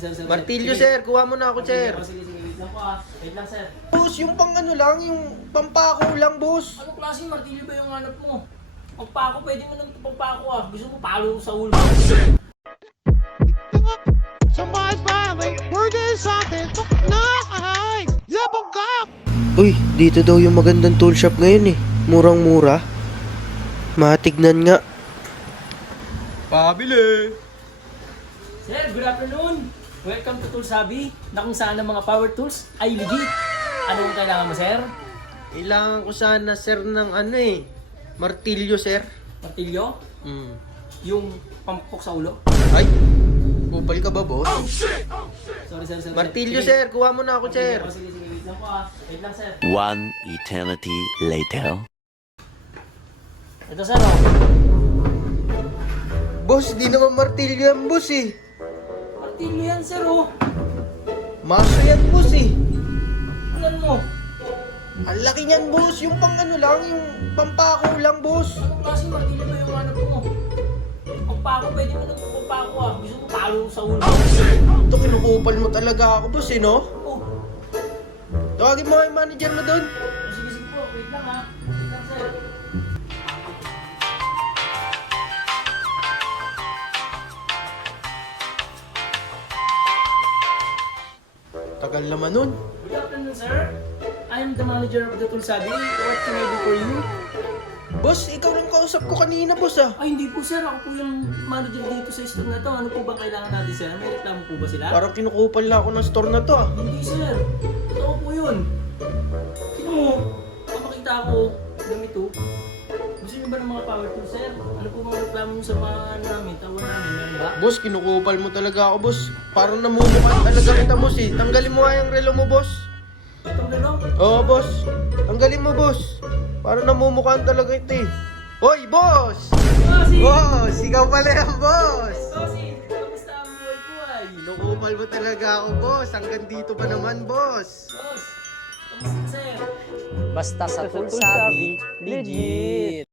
Sorry. Martilyo, sir. Kuha mo na ako, sir. Sige, wait lang po Wait lang, sir. Boss, yung pang ano lang, yung pampako lang, boss. Anong klaseng martilyo ba yung hanap mo? Pagpako, pwede mo nang pagpako Gusto mo palo sa ulo. Somebody's violent. We're doing something. No! Yapagak! Uy, dito daw yung magandang tool shop ngayon eh. Murang-mura. Matignan nga. Pabili! Sir, good afternoon! Welcome to Tools Hobby, na kung saan ang mga power tools ay legit. Anong kailangan mo, sir? Kailangan ko sana, sir, ng ano eh. Martilyo, sir. Martilyo? Yung pampok sa ulo? Ay, kupal ka ba, boss? Sorry. Martilyo, sir. Kuha mo na ako, sir. Sige, wait lang po Wait lang, sir. One eternity later. Ito, sir, Boss, di naman martilyo yan, boss eh. Martilyo yan, sir, Maso yan, boss eh. Tingnan mo. Ang laki niyan, boss. Yung pang ano lang, yung pampako lang, boss. Anong klaseng martilyo ba yung hanap mo? Pagpako, pwede mo nang pagpako Gusto mo palo sa ulo. Ito, kinukupal mo talaga ako, boss eh, no? Oh, Tawagin mo yung manager mo doon. sige po. Wait lang, Wait lang, sir. Tagal naman nun. Good afternoon, sir. I am the manager of the Tools Hobby. What can I do for you? Boss, ikaw lang kausap ko kanina, boss ah. Ay, hindi po, sir. Ako po yung manager dito sa store na to. Ano po ba kailangan natin, sir? May reklamo po ba sila? Parang kinukupal na ako ng store na to ah. Hindi, sir. Totoo po yun. Sino mo? Papakita ako. Ganito. Gusto niyo ba ng mga power tools, sir? Ano po mga reklamo mo sa mga namin? Tawa namin. Meron ba? Boss, kinukupal mo talaga ako, boss. Parang namumukhaan talaga kita, boss eh. Tanggalin mo nga yung relo mo, boss. Itong gano'n? Oo, boss. Tanggalin mo, boss. Parang namumukhaan talaga ito eh. Hoy, boss! Bossy! Boss! Ikaw pala yung boss! Bossy! Kamusta ang buhay ko ay? Kinukupal mo talaga ako, boss. Hanggang dito pa naman, boss. Boss! Kamusta, sir? Basta sa Tools Hobby, legit!